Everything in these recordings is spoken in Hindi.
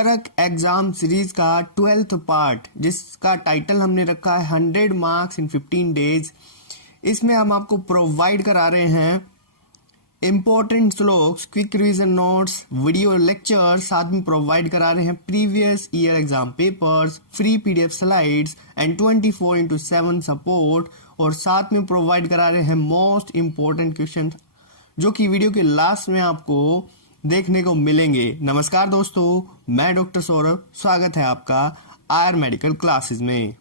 क्लर्क एग्जाम सीरीज का 12th पार्ट, जिसका टाइटल हमने रखा है 100 मार्क्स इन 15 डेज। इसमें हम आपको प्रोवाइड करा रहे हैं इंपॉर्टेंट स्लोक्स, quick revision notes, video lecture, साथ में प्रोवाइड करा रहे हैं previous year exam papers, free PDF slides and 24/7 support, और साथ में प्रोवाइड करा रहे हैं मोस्ट इंपॉर्टेंट क्वेश्चन जो कि वीडियो के लास्ट में आपको देखने को मिलेंगे। नमस्कार दोस्तों, मैं डॉक्टर सौरभ, स्वागत है आपका आयर मेडिकल क्लासेस में।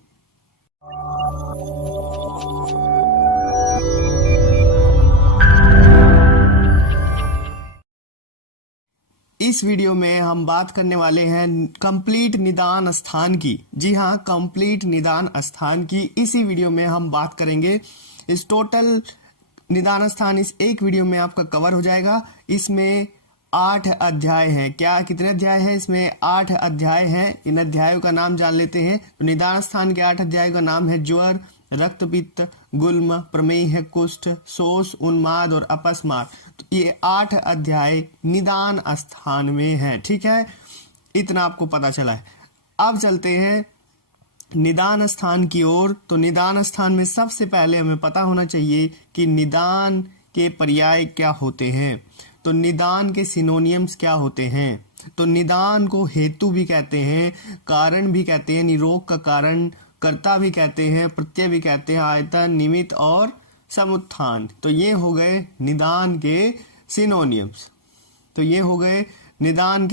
इस वीडियो में हम बात करने वाले हैं कंप्लीट निदान स्थान की। जी हाँ, कंप्लीट निदान स्थान की इसी वीडियो में हम बात करेंगे। इस टोटल निदान स्थान इस एक वीडियो में आपका कवर हो जाएगा। इसमें 8 अध्याय है। क्या कितने अध्याय है? इसमें 8 अध्याय हैं। इन अध्यायों का नाम जान लेते हैं। तो निदान स्थान के 8 अध्यायों का नाम है ज्वर, रक्तपित्त, गुल्म, प्रमेह, कुष्ठ, शोष, उन्माद और अपस्मार। तो ये 8 अध्याय निदान स्थान में है। ठीक है, इतना आपको पता चला है। अब चलते हैं निदान स्थान की ओर। तो निदान स्थान में सबसे पहले हमें पता होना चाहिए कि निदान के पर्याय क्या होते हैं। तो निदान के सिनोनियम्स क्या होते हैं। तो निदान को हेतु भी कहते हैं, कारण भी कहते हैं, निरोग का कारण, कर्ता भी कहते हैं, प्रत्यय भी कहते हैं, आयतन, निमित्त और समुत्थान। तो ये हो गए निदान के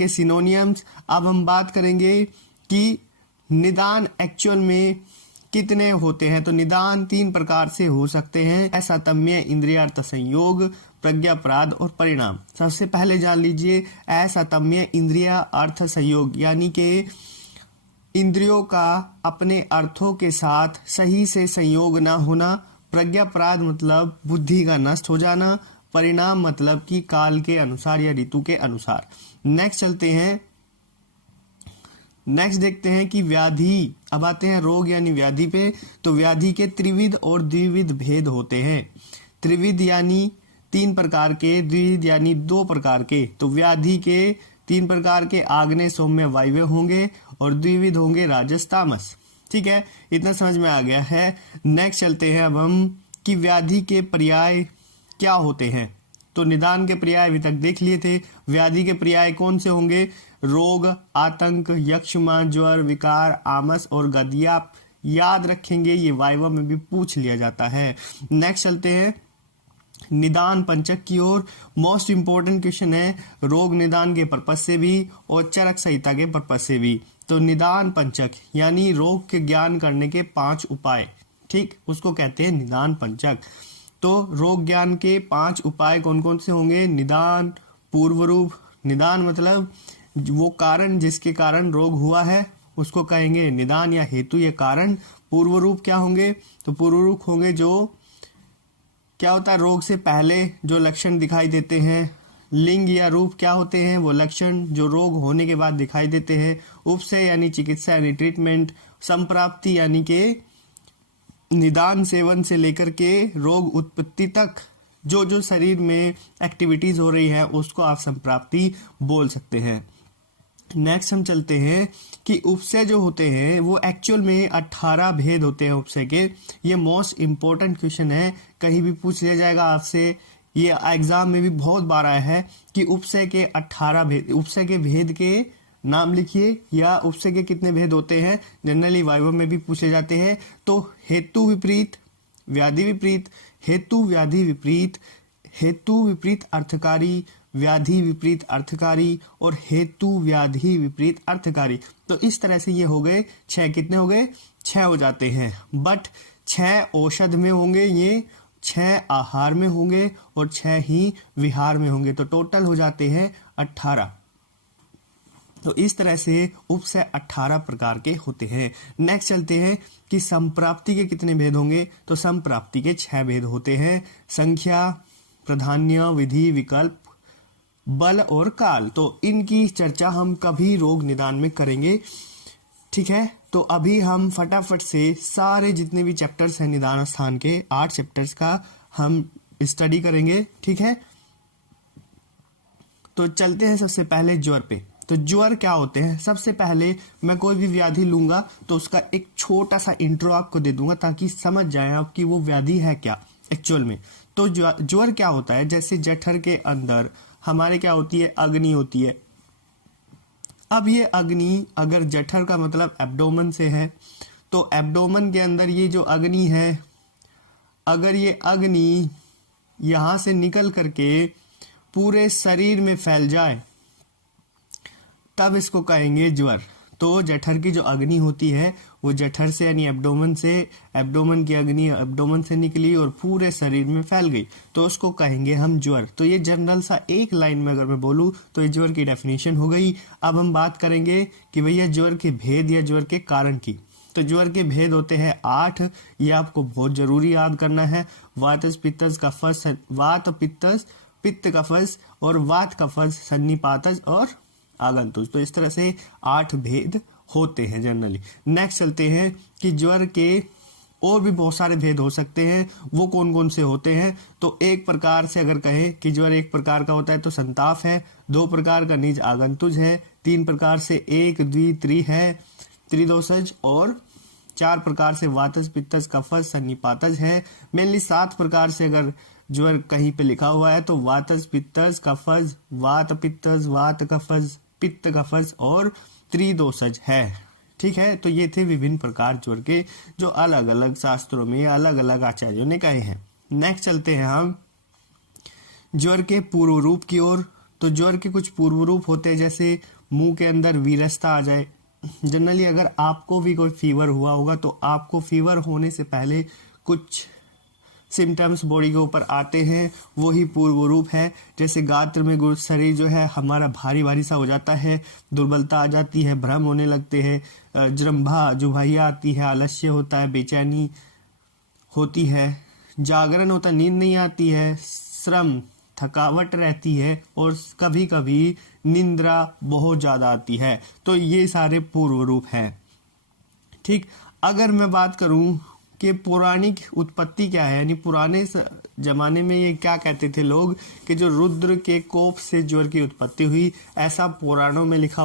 सिनोनियम्स। अब हम बात करेंगे कि निदान एक्चुअल में कितने होते हैं। तो निदान 3 प्रकार से हो सकते हैं: असातम्य, इंद्रियार्थ संयोग, प्रज्ञापराध और परिणाम। सबसे पहले जान लीजिए असातम्य इंद्रिय अर्थ संयोग, यानी कि इंद्रियों का अपने अर्थों के साथ सही से संयोग ना होना। प्रज्ञापराध मतलब बुद्धि का नष्ट हो जाना। परिणाम मतलब कि काल के अनुसार या ऋतु के अनुसार। नेक्स्ट देखते हैं कि व्याधि। अब आते हैं रोग यानी व्याधि पे। तो व्याधि के त्रिविध और द्विविध भेद होते हैं। त्रिविध यानी 3 प्रकार के, द्विविध यानी 2 प्रकार के। तो व्याधि के 3 प्रकार के आग्नेय, सौम्य, वायव्य होंगे और द्विविध होंगे राजस, तामस। ठीक है, इतना समझ में आ गया है। नेक्स्ट चलते हैं अब हम कि व्याधि के पर्याय क्या होते हैं। तो निदान के पर्याय अभी तक देख लिए थे। व्याधि के पर्याय कौन से होंगे? रोग, आतंक, यक्षमा, ज्वर, विकार, आमस और गदिया। याद रखेंगे, ये वाइवा में भी पूछ लिया जाता है। नेक्स्ट चलते हैं निदान पंचक की ओर। मोस्ट इंपोर्टेंट क्वेश्चन है रोग निदान के पर्पस से भी और चरक संहिता के पर्पस से भी। तो निदान पंचक यानी रोग के ज्ञान करने के 5 उपाय, ठीक, उसको कहते हैं निदान पंचक। तो रोग ज्ञान के 5 उपाय कौन कौन से होंगे? निदान, पूर्व रूप। निदान मतलब वो कारण जिसके कारण रोग हुआ है उसको कहेंगे निदान या हेतु या कारण। पूर्व रूप क्या होंगे? तो पूर्व रूप होंगे जो क्या होता है, रोग से पहले जो लक्षण दिखाई देते हैं। लिंग या रूप क्या होते हैं? वो लक्षण जो रोग होने के बाद दिखाई देते हैं। उपसय यानी चिकित्सा यानी ट्रीटमेंट। संप्राप्ति यानी कि निदान सेवन से लेकर के रोग उत्पत्ति तक जो शरीर में एक्टिविटीज हो रही है उसको आप संप्राप्ति बोल सकते हैं। नेक्स्ट हम चलते हैं कि उपसय जो होते हैं वो एक्चुअल में 18 भेद होते हैं उपसय के। ये मोस्ट इंपॉर्टेंट क्वेश्चन है, कहीं भी पूछ लिया जाएगा आपसे। ये एग्जाम में भी बहुत बार आया है कि उपसय के 18 भेद, उपसय के भेद के नाम लिखिए या उपसय के कितने भेद होते हैं। जनरली वाइवा में भी पूछे जाते हैं। तो हेतु विपरीत, व्याधि विपरीत, हेतु व्याधि विपरीत, हेतु विपरीत अर्थकारी, व्याधि विपरीत अर्थकारी और हेतु व्याधि विपरीत अर्थकारी। तो इस तरह से ये हो गए 6। कितने हो गए? 6 हो जाते हैं। बट 6 औषध में होंगे, ये 6 आहार में होंगे और 6 ही विहार में होंगे। तो टोटल हो जाते हैं 18। तो इस तरह से उपसय 18 प्रकार के होते हैं। नेक्स्ट चलते हैं कि संप्राप्ति के कितने भेद होंगे। तो संप्राप्ति के 6 भेद होते हैं: संख्या, प्राधान्य, विधि, विकल्प, बल और काल। तो इनकी चर्चा हम कभी रोग निदान में करेंगे। ठीक है, तो अभी हम फटाफट से सारे जितने भी चैप्टर्स हैं निदान स्थान के 8 चैप्टर्स का हम स्टडी करेंगे। ठीक है, तो चलते हैं सबसे पहले ज्वर पे। तो ज्वर क्या होते हैं? सबसे पहले मैं कोई भी व्याधि लूंगा तो उसका एक छोटा सा इंट्रो आपको दे दूंगा ताकि समझ जाए आप कि वो व्याधि है क्या एक्चुअल में। तो ज्वर क्या होता है? जैसे जठर के अंदर हमारे क्या होती है? अग्नि होती है। अब ये अग्नि अगर जठर का मतलब एब्डोमेन से है तो एब्डोमेन के अंदर ये जो अग्नि है, अगर ये अग्नि यहां से निकल करके पूरे शरीर में फैल जाए तब इसको कहेंगे ज्वर। तो जठर की जो अग्नि होती है वो जठर से यानी एब्डोमेन से, एब्डोमेन की अग्नि एब्डोमेन से निकली और पूरे शरीर में फैल गई तो उसको कहेंगे हम ज्वर। तो ये जनरल सा एक लाइन में अगर मैं बोलूं तो ये ज्वर की डेफिनेशन हो गई। अब हम बात करेंगे कि भैया ज्वर के भेद या ज्वर के कारण की। तो ज्वर के भेद होते हैं 8, ये आपको बहुत जरूरी याद करना है। वात पित्तस कफस, वात पित्तस पित्त कफस और वात कफस सन्निपातस और आगंतुक। तो इस तरह से 8 भेद होते हैं जनरली। नेक्स्ट चलते हैं कि ज्वर के और भी बहुत सारे भेद हो सकते हैं, वो कौन कौन से होते हैं। तो एक प्रकार से अगर कहें कि ज्वर एक प्रकार का होता है तो संताप है, 2 प्रकार का निज आगंतुज है, 3 प्रकार से एक द्वि त्रि है त्रिदोषज और 4 प्रकार से वातस पित्तस कफस सन्निपातज है। मेनली 7 प्रकार से अगर ज्वर कहीं पे लिखा हुआ है तो वातस पित्तस कफस, वात पित्तस, वात कफस, पित्त कफस और त्रिदोषज है। ठीक है, तो ये थे विभिन्न प्रकार ज्वर के जो अलग अलग शास्त्रों में अलग अलग आचार्यों ने कहे हैं। नेक्स्ट चलते हैं हम ज्वर के पूर्व रूप की ओर। तो ज्वर के कुछ पूर्व रूप होते हैं, जैसे मुंह के अंदर वीरस्ता आ जाए। जनरली अगर आपको भी कोई फीवर हुआ होगा तो आपको फीवर होने से पहले कुछ सिम्टम्स बॉडी के ऊपर आते हैं, वही पूर्व रूप है। जैसे गात्र में शरीर जो है हमारा भारी भारी सा हो जाता है, दुर्बलता आ जाती है, भ्रम होने लगते हैं, जृंभा जुभाइया आती है, आलस्य होता है, बेचैनी होती है, जागरण होता है, नींद नहीं आती है, श्रम थकावट रहती है और कभी कभी निंद्रा बहुत ज्यादा आती है। तो ये सारे पूर्व रूप हैं। ठीक, अगर मैं बात करूं कि पौराणिक उत्पत्ति क्या है, यानी पुराने जमाने में ये क्या कहते थे लोग कि जो रुद्र के कोप से ज्वर की उत्पत्ति हुई, ऐसा पुराणों में लिखा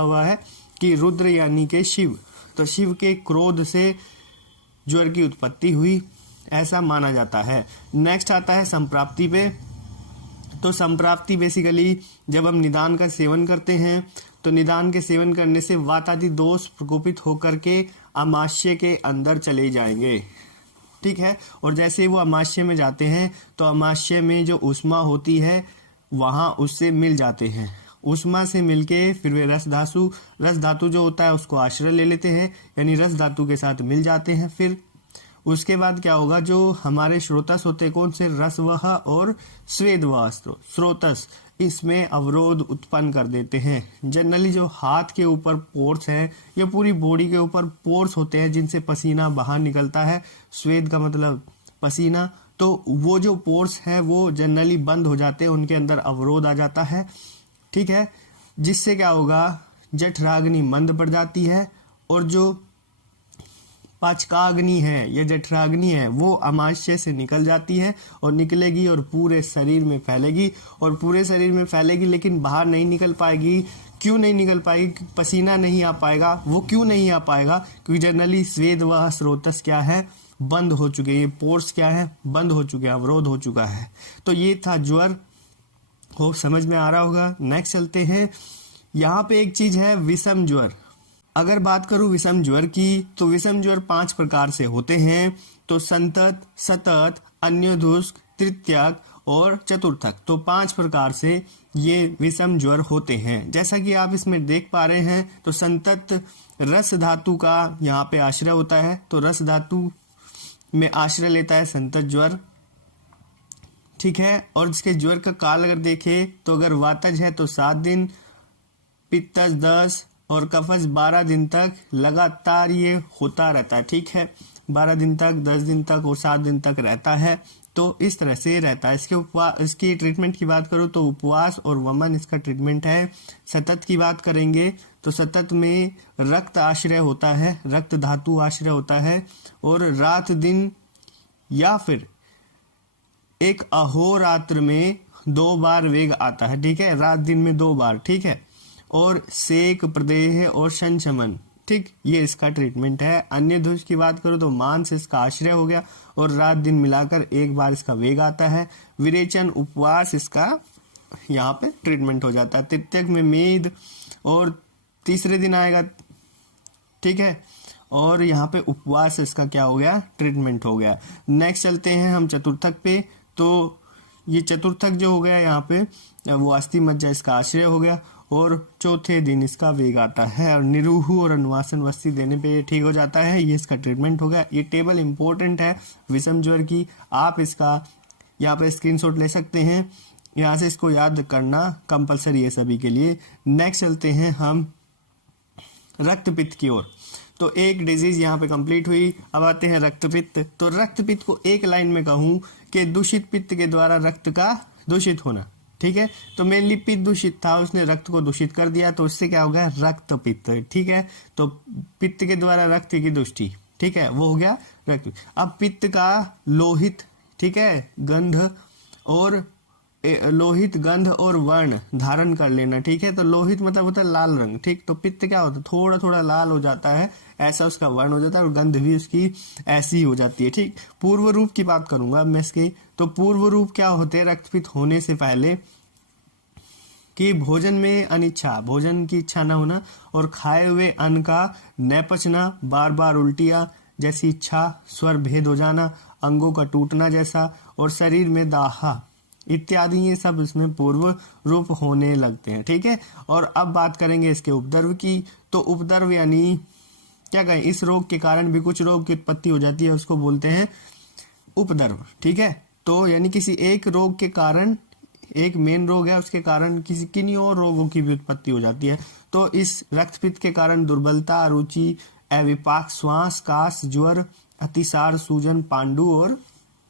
हुआ है कि रुद्र यानी के शिव, तो शिव के क्रोध से ज्वर की उत्पत्ति हुई, ऐसा माना जाता है। नेक्स्ट आता है संप्राप्ति पे। तो संप्राप्ति बेसिकली जब हम निदान का सेवन करते हैं तो निदान के सेवन करने से वातादि दोष प्रकोपित होकर के अमाशय के अंदर चले जाएंगे। ठीक है, और जैसे ही वो अमाशय में जाते हैं तो अमाशय में जो उष्मा होती है वहां उससे मिल जाते हैं। उष्मा से मिलके फिर वे रस धातु जो होता है उसको आश्रय ले लेते हैं, यानी रस धातु के साथ मिल जाते हैं। फिर उसके बाद क्या होगा, जो हमारे स्रोतस होते कौन से, रसवह और स्वेदवह स्रोतस, इसमें अवरोध उत्पन्न कर देते हैं। जनरली जो हाथ के ऊपर पोर्स हैं या पूरी बॉडी के ऊपर पोर्स होते हैं जिनसे पसीना बाहर निकलता है, स्वेद का मतलब पसीना, तो वो जो पोर्स है वो जनरली बंद हो जाते हैं, उनके अंदर अवरोध आ जाता है। ठीक है, जिससे क्या होगा, जठराग्नि मंद पड़ जाती है और जो पाचकाग्नि है या जठराग्नि है वो अमाशय से निकल जाती है और निकलेगी और पूरे शरीर में फैलेगी और पूरे शरीर में फैलेगी, लेकिन बाहर नहीं निकल पाएगी। क्यों नहीं निकल पाएगी? पसीना नहीं आ पाएगा। वो क्यों नहीं आ पाएगा? क्योंकि जनरली स्वेद व स्रोतस क्या है, बंद हो चुके हैं, ये पोर्स क्या है, बंद हो चुके हैं, अवरोध हो चुका है। तो ये था ज्वर, हो समझ में आ रहा होगा। नेक्स्ट चलते हैं, यहाँ पे एक चीज है विषम ज्वर। अगर बात करूं विषम ज्वर की तो विषम ज्वर 5 प्रकार से होते हैं। तो संतत, सतत, अन्योदुष्क, तृतीयक और चतुर्थक, तो 5 प्रकार से ये विषम ज्वर होते हैं। जैसा कि आप इसमें देख पा रहे हैं, तो संतत रस धातु का यहाँ पे आश्रय होता है, तो रस धातु में आश्रय लेता है संतत ज्वर। ठीक है, और इसके ज्वर का काल अगर देखें तो अगर वातज है तो 7 दिन, पित्तज 10 और कफज 12 दिन तक लगातार ये होता रहता है। ठीक है, 12 दिन तक, 10 दिन तक और 7 दिन तक रहता है। तो इस तरह से रहता है। इसकी ट्रीटमेंट की बात करूँ तो उपवास और वमन इसका ट्रीटमेंट है। सतत की बात करेंगे तो सतत में रक्त आश्रय होता है, रक्त धातु आश्रय होता है और रात दिन या फिर एक अहोरात्र में 2 बार वेग आता है, ठीक है, रात दिन में 2 बार, ठीक है। और सेक, प्रदेह और संशमन, ठीक, ये इसका ट्रीटमेंट है। अन्य दोष की बात करूं तो मांस इसका आश्रय हो गया और रात दिन मिलाकर 1 बार इसका वेग आता है। विरेचन, उपवास इसका यहाँ पे ट्रीटमेंट हो जाता है। तृतीयक में मेद और तीसरे दिन आएगा, ठीक है, और यहाँ पे उपवास इसका क्या हो गया, ट्रीटमेंट हो गया। नेक्स्ट चलते हैं हम चतुर्थक पे। तो ये चतुर्थक जो हो गया यहाँ पे वो अस्थि मज्जा इसका आश्रय हो गया और चौथे दिन इसका वेग आता है और निरूहु और अनुवासन वस्ती देने पे ये ठीक हो जाता है। ये इसका ट्रीटमेंट हो गया। ये टेबल इंपॉर्टेंट है विषम ज्वर की, आप इसका यहाँ पे स्क्रीनशॉट ले सकते हैं, यहाँ से इसको याद करना कंपलसरी है सभी के लिए। नेक्स्ट चलते हैं हम रक्तपित्त की ओर। तो एक डिजीज यहाँ पे कंप्लीट हुई। अब आते हैं रक्तपित्त। तो रक्तपित्त को एक लाइन में कहूँ कि दूषित पित्त के द्वारा रक्त का दूषित होना, ठीक है। तो मेनली पित्त दूषित था, उसने रक्त को दूषित कर दिया, तो इससे क्या हो गया, रक्तपित्त, ठीक है। तो पित्त के द्वारा रक्त की दुष्टि, ठीक है, वो हो गया रक्त। अब पित्त का लोहित, ठीक है, लोहित गंध और वर्ण धारण कर लेना, ठीक है। तो लोहित मतलब होता है लाल रंग, ठीक। तो पित्त क्या होता है, थोड़ा थोड़ा लाल हो जाता है, ऐसा उसका वर्ण हो जाता है और गंध भी उसकी ऐसी हो जाती है, ठीक। पूर्व रूप की बात करूंगा मैं इसके। तो पूर्व रूप क्या होते हैं रक्तपित्त होने से पहले, कि भोजन में अनिच्छा, भोजन की इच्छा न होना और खाए हुए अन्न का न पचना, बार बार उल्टियां जैसी इच्छा, स्वर भेद हो जाना, अंगों का टूटना जैसा, और शरीर में दाहा इत्यादि, ये सब इसमें पूर्व रूप होने लगते हैं, ठीक है। और अब बात करेंगे इसके उपद्रव की। तो उपद्रव यानी क्या कहें, इस रोग के कारण भी कुछ रोग की उत्पत्ति हो जाती है, उसको बोलते हैं उपद्रव, ठीक है। तो यानी किसी एक रोग के कारण, एक मेन रोग है, उसके कारण किसी किन्हीं और रोगों की भी उत्पत्ति हो जाती है। तो इस रक्तपित्त के कारण दुर्बलता, अरुचि, अविपाक, श्वास, काश, ज्वर, अतिसार, सूजन, पांडु और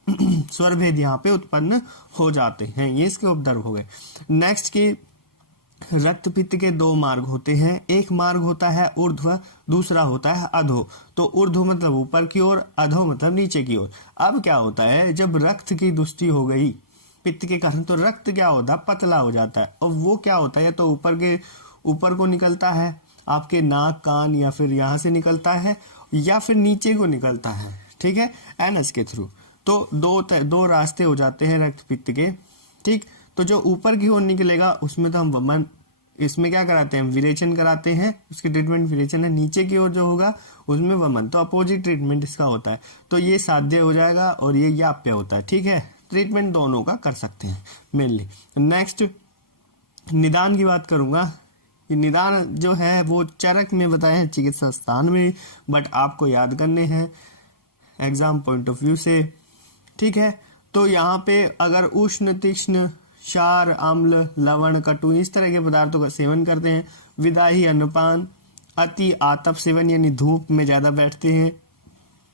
स्वर भेद यहाँ पे उत्पन्न हो जाते हैं। ये इसके उपद्रव हो गए। नेक्स्ट के रक्तपित्त के 2 मार्ग होते हैं। एक मार्ग होता है ऊर्ध्व, दूसरा होता है अधो। तो ऊर्ध्व मतलब ऊपर की ओर, अधो मतलब नीचे की ओर। अब क्या होता है, जब रक्त की दुष्टि हो गई पित्त के कारण, तो रक्त क्या होता है, पतला हो जाता है। और वो क्या होता है, तो ऊपर को निकलता है, आपके नाक, कान या फिर यहाँ से निकलता है, या फिर नीचे को निकलता है, ठीक है, एनस के थ्रू। तो दो रास्ते हो जाते हैं रक्तपित्त के, ठीक। तो जो ऊपर की ओर निकलेगा उसमें तो हम वमन, इसमें क्या कराते हैं, विरेचन कराते हैं, उसकी ट्रीटमेंट विरेचन है। नीचे की ओर जो होगा उसमें वमन, तो अपोजिट ट्रीटमेंट इसका होता है। तो ये साध्य हो जाएगा और ये याप्य होता है, ठीक है। ट्रीटमेंट दोनों का कर सकते हैं मेनली। नेक्स्ट निदान की बात करूंगा। ये निदान जो है वो चरक में बताए हैं चिकित्सा स्थान में, बट आपको याद करने हैं एग्जाम पॉइंट ऑफ व्यू से, ठीक है। तो यहाँ पे अगर उष्ण, तीक्ष्ण, क्षार, अम्ल, लवण, कटु इस तरह के पदार्थों का सेवन करते हैं, विदाही, अन्नपान, अति आतप सेवन यानी धूप में ज्यादा बैठते हैं,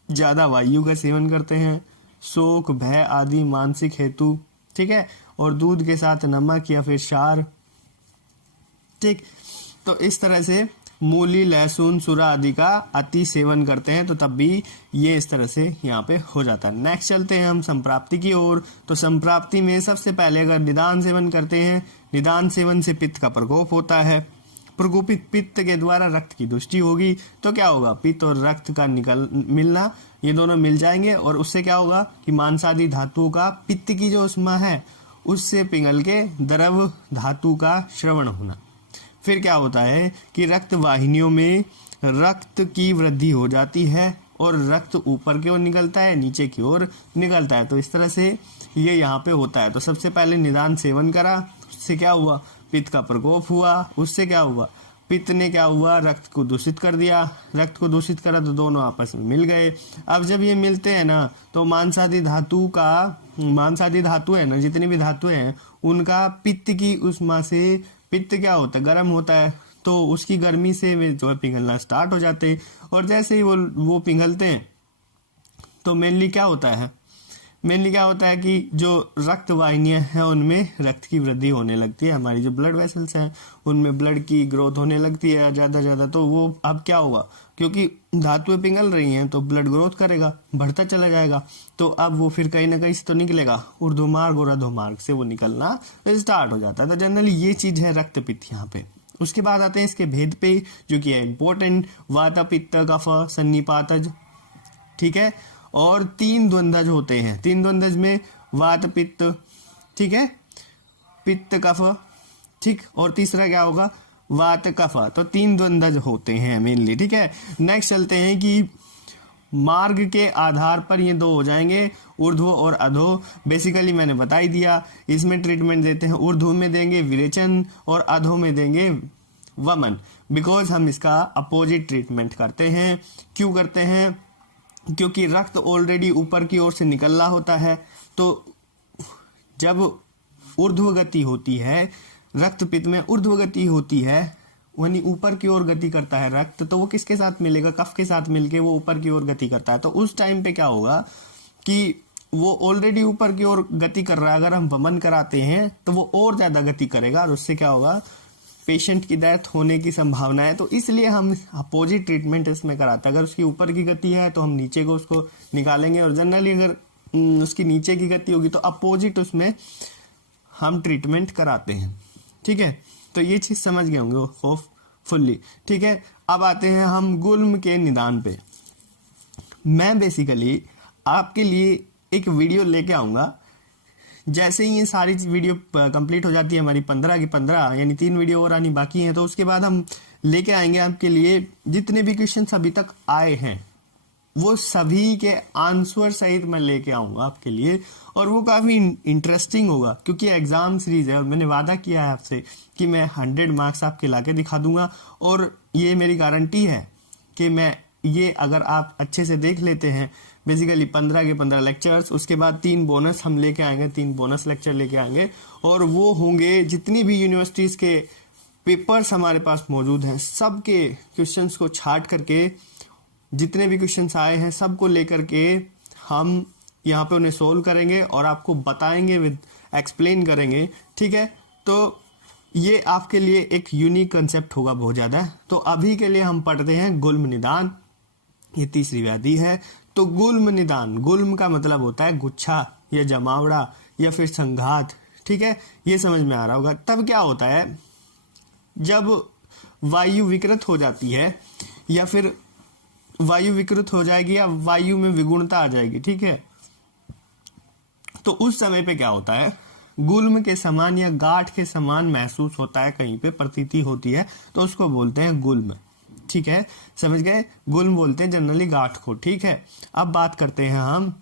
ज्यादा वायु का सेवन करते हैं, शोक, भय आदि मानसिक हेतु, ठीक है, और दूध के साथ नमक या फिर क्षार, ठीक। तो इस तरह से मूली, लहसुन, सुरा आदि का अति सेवन करते हैं तो तब भी ये इस तरह से यहाँ पे हो जाता है। नेक्स्ट चलते हैं हम संप्राप्ति की ओर। तो संप्राप्ति में सबसे पहले अगर निदान सेवन करते हैं, निदान सेवन से पित्त का प्रकोप होता है। प्रकोपित पित्त के द्वारा रक्त की दुष्टि होगी तो क्या होगा, पित्त और रक्त का मिलना, ये दोनों मिल जाएंगे और उससे क्या होगा कि मांसादि धातुओं का पित्त की जो उष्मा है उससे पिघल के द्रव धातु का श्रवण होना। फिर क्या होता है कि रक्त वाहिनियों में रक्त की वृद्धि हो जाती है और रक्त ऊपर की ओर निकलता है, नीचे की ओर निकलता है। तो इस तरह से ये यहाँ पे होता है। तो सबसे पहले निदान सेवन करा, उससे क्या हुआ, पित्त का प्रकोप हुआ, उससे क्या हुआ, पित्त ने क्या हुआ, रक्त को दूषित कर दिया, रक्त को दूषित करा तो दोनों आपस में मिल गए। अब जब ये मिलते हैं ना तो मांसादि धातु है ना, जितनी भी धातुएं हैं उनका पित्त की उष्मा से, पित्त क्या होता है, गर्म होता है, तो उसकी गर्मी से वे जो है पिघलना स्टार्ट हो जाते हैं। और जैसे ही वो पिघलते हैं तो मेनली क्या होता है, मेनली क्या होता है कि जो रक्त वाहिनियां हैं उनमें रक्त की वृद्धि होने लगती है, हमारी जो ब्लड वेसल्स हैं उनमें ब्लड की ग्रोथ होने लगती है ज़्यादा, तो वो अब क्या होगा, क्योंकि धातुएं पिघल रही हैं तो ब्लड ग्रोथ करेगा, बढ़ता चला जाएगा, तो अब वो फिर कहीं ना कहीं से तो निकलेगा, ऊर्ध्वमार्ग और अधोमार्ग से वो निकलना स्टार्ट हो जाता है। तो जनरली ये चीज़ है रक्त पित्त यहाँ पे। उसके बाद आते हैं इसके भेद पे, जो कि है इंपॉर्टेंट, वात पित्त कफ सन्निपातज, ठीक है, और 3 द्वंद्वज होते हैं। 3 द्वंद्वज में वात पित्त, ठीक है, पित्त कफ, ठीक, और तीसरा क्या होगा, वात कफ। तो 3 द्वंद्वज होते हैं मेनली, ठीक है। नेक्स्ट चलते हैं कि मार्ग के आधार पर ये 2 हो जाएंगे, ऊर्ध्व और अधो। बेसिकली मैंने बता ही दिया, इसमें ट्रीटमेंट देते हैं, ऊर्ध्व में देंगे विरेचन और अधो में देंगे वमन, बिकॉज हम इसका अपोजिट ट्रीटमेंट करते हैं। क्यों करते हैं, क्योंकि रक्त ऑलरेडी ऊपर की ओर से निकल रहा होता है, तो जब ऊर्ध्व गति होती है, रक्त पित्त में ऊर्ध्व गति होती है, यानी ऊपर की ओर गति करता है रक्त, तो वो किसके साथ मिलेगा, कफ के साथ मिलके वो ऊपर की ओर गति करता है। तो उस टाइम पे क्या होगा कि वो ऑलरेडी ऊपर की ओर गति कर रहा है, अगर हम वमन कराते हैं तो वो और ज्यादा गति करेगा और उससे क्या होगा, पेशेंट की डेथ होने की संभावना है। तो इसलिए हम अपोजिट ट्रीटमेंट इसमें कराते हैं। अगर उसकी ऊपर की गति है तो हम नीचे को उसको निकालेंगे, और जनरली अगर उसकी नीचे की गति होगी तो अपोजिट उसमें हम ट्रीटमेंट कराते हैं, ठीक है। तो ये चीज समझ गए होंगे होपफुली, ठीक है। अब आते हैं हम गुल्म के निदान पे। मैं बेसिकली आपके लिए एक वीडियो लेके आऊंगा, जैसे ही ये सारी वीडियो कंप्लीट हो जाती है हमारी 15 की 15, यानी 3 वीडियो और आनी बाकी हैं, तो उसके बाद हम लेके आएंगे आपके लिए जितने भी क्वेश्चन अभी तक आए हैं वो सभी के आंसर सहित मैं लेके आऊंगा आपके लिए, और वो काफी इंटरेस्टिंग होगा, क्योंकि एग्जाम सीरीज है और मैंने वादा किया है आपसे कि मैं 100 मार्क्स आपके लाके दिखा दूंगा, और ये मेरी गारंटी है कि मैं ये अगर आप अच्छे से देख लेते हैं, बेसिकली 15 के 15 लेक्चर्स, उसके बाद 3 बोनस हम लेके आएंगे, 3 बोनस लेक्चर लेके आएंगे, और वो होंगे जितनी भी यूनिवर्सिटीज के पेपर्स हमारे पास मौजूद हैं सबके क्वेश्चंस को छाट करके, जितने भी क्वेश्चंस आए हैं सबको लेकर के हम यहाँ पे उन्हें सोल्व करेंगे और आपको बताएंगे, विद एक्सप्लेन करेंगे, ठीक है। तो ये आपके लिए एक यूनिक कंसेप्ट होगा बहुत ज्यादा। तो अभी के लिए हम पढ़ते हैं गुल्म निदान, ये तीसरी व्याधि है। तो गुल्म निदान, गुल्म का मतलब होता है गुच्छा या जमावड़ा या फिर संघात, ठीक है, ये समझ में आ रहा होगा। तब क्या होता है, जब वायु विकृत हो जाती है या फिर वायु विकृत हो जाएगी या वायु में विगुणता आ जाएगी, ठीक है, तो उस समय पे क्या होता है, गुल्म के समान या गांठ के समान महसूस होता है, कहीं पे प्रतीति होती है, तो उसको बोलते हैं गुल्म, ठीक है, समझ गए। गुल्म बोलते हैं जनरली गांठ को, ठीक है। अब बात करते हैं हम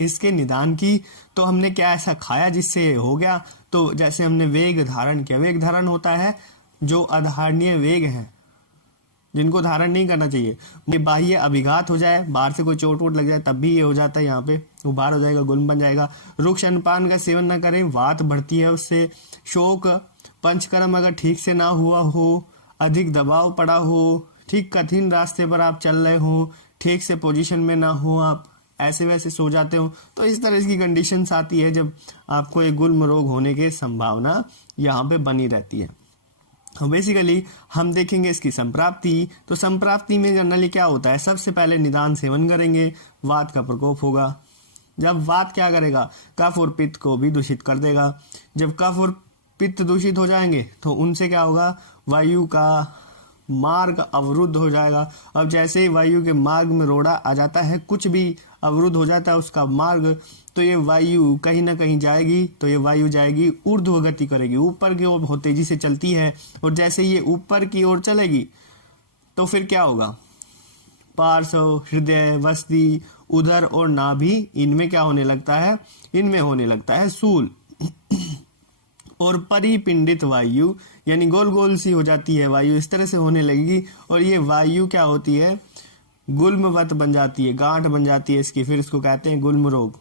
इसके निदान की। तो हमने क्या ऐसा खाया जिससे हो गया, तो जैसे हमने वेग धारण किया, वेग धारण होता है जो अधारणीय वेग है जिनको धारण नहीं करना चाहिए, ये बाह्य अभिघात हो जाए, बाहर से कोई चोट वोट लग जाए तब भी ये हो जाता है, यहाँ पे वो बाहर हो जाएगा, गुल्म बन जाएगा। रुक्ष अन्नपान का सेवन न करें, वात बढ़ती है उससे। शोक, पंचकर्म अगर ठीक से ना हुआ हो, अधिक दबाव पड़ा हो, ठीक कठिन रास्ते पर आप चल रहे हो, ठीक से पोजीशन में ना हो, आप ऐसे वैसे सो जाते हो, तो इस तरह की कंडीशंस आती है जब आपको एक गुल्म रोग होने की संभावना यहाँ पे बनी रहती है। तो बेसिकली हम देखेंगे इसकी संप्राप्ति। तो संप्राप्ति में जनरली क्या होता है, सबसे पहले निदान सेवन करेंगे, वात का प्रकोप होगा। जब वात क्या करेगा, कफ और पित्त को भी दूषित कर देगा। जब कफ और पित्त दूषित हो जाएंगे तो उनसे क्या होगा, वायु का मार्ग अवरुद्ध हो जाएगा। अब जैसे ही वायु के मार्ग में रोड़ा आ जाता है, कुछ भी अवरुद्ध हो जाता है उसका मार्ग, तो ये वायु कहीं ना कहीं जाएगी, तो ये वायु जाएगी ऊर्ध्व गति करेगी, ऊपर की ओर बहुत तेजी से चलती है, और जैसे ये ऊपर की ओर चलेगी तो फिर क्या होगा, पार्श्व, हृदय, वसती, उदर और नाभि, इनमें क्या होने लगता है, इनमें होने लगता है सूल। और परिपिंडित वायु, यानी गोल गोल सी हो जाती है वायु, इस तरह से होने लगेगी, और ये वायु क्या होती है, गुल्मवत बन जाती है, गांठ बन जाती है इसकी, फिर इसको कहते हैं गुल्म रोग,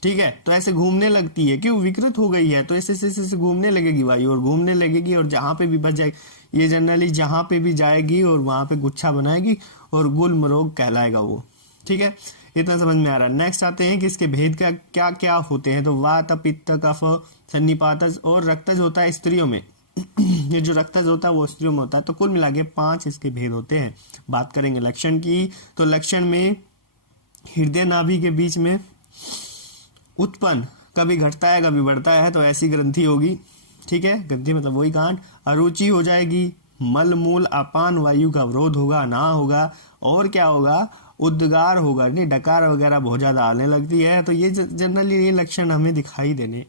ठीक है। तो ऐसे घूमने लगती है, क्यों, विकृत हो गई है, तो ऐसे घूमने लगेगी वायु, और घूमने लगेगी, और जहां पे भी बच जाएगी, ये जनरली जहां पे भी जाएगी और वहां पे गुच्छा बनाएगी और गुल्म रोग कहलाएगा वो, ठीक है। इतना समझ में आ रहा है। नेक्स्ट आते हैं कि इसके भेद का क्या क्या होते हैं। तो वात, पित्त, कफ, सन्निपातज और रक्तज होता है स्त्रियों में। ये जो रक्तज होता है वो स्त्रियों में होता है। तो कुल मिला के 5 इसके भेद होते हैं। बात करेंगे लक्षण की, तो लक्षण में हृदय नाभि के बीच में उत्पन्न, कभी घटता है कभी बढ़ता है, तो ऐसी ग्रंथि होगी। ठीक है, ग्रंथि मतलब वही गांठ। अरुचि हो जाएगी, मल मूल अपान वायु का अवरोध होगा, ना होगा, और क्या होगा, उद्गार होगा, नहीं डकार वगैरह बहुत ज्यादा आने लगती है। तो ये जनरली ये लक्षण हमें दिखाई देने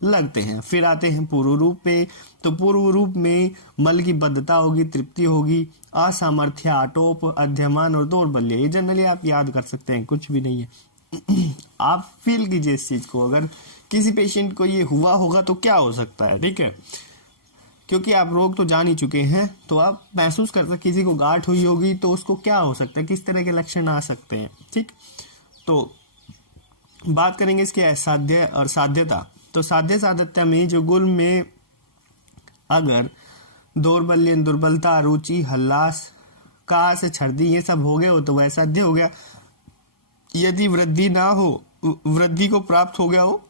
लगते हैं। फिर आते हैं पूर्व रूप पे। तो पूर्व रूप में मल की बद्धता होगी, तृप्ति होगी, असामर्थ्य, आटोप, अध्यमान और दौर्बल्य। ये जनरली आप याद कर सकते हैं, कुछ भी नहीं है। आप फील कीजिए इस चीज को, अगर किसी पेशेंट को ये हुआ होगा तो क्या हो सकता है। ठीक है, क्योंकि आप रोग तो जान ही चुके हैं, तो आप महसूस कर सकते, किसी को गांठ हुई होगी तो उसको क्या हो सकता है, किस तरह के लक्षण आ सकते हैं। ठीक, तो बात करेंगे इसके असाध्य और साध्यता। तो साध्य साध्यता में जो गुण में अगर दौर्बल्य, दुर्बलता, रुचि, हल्लास, कास, छर्दी ये सब हो गए हो तो वह साध्य हो गया। यदि वृद्धि ना हो, वृद्धि को प्राप्त हो गया हो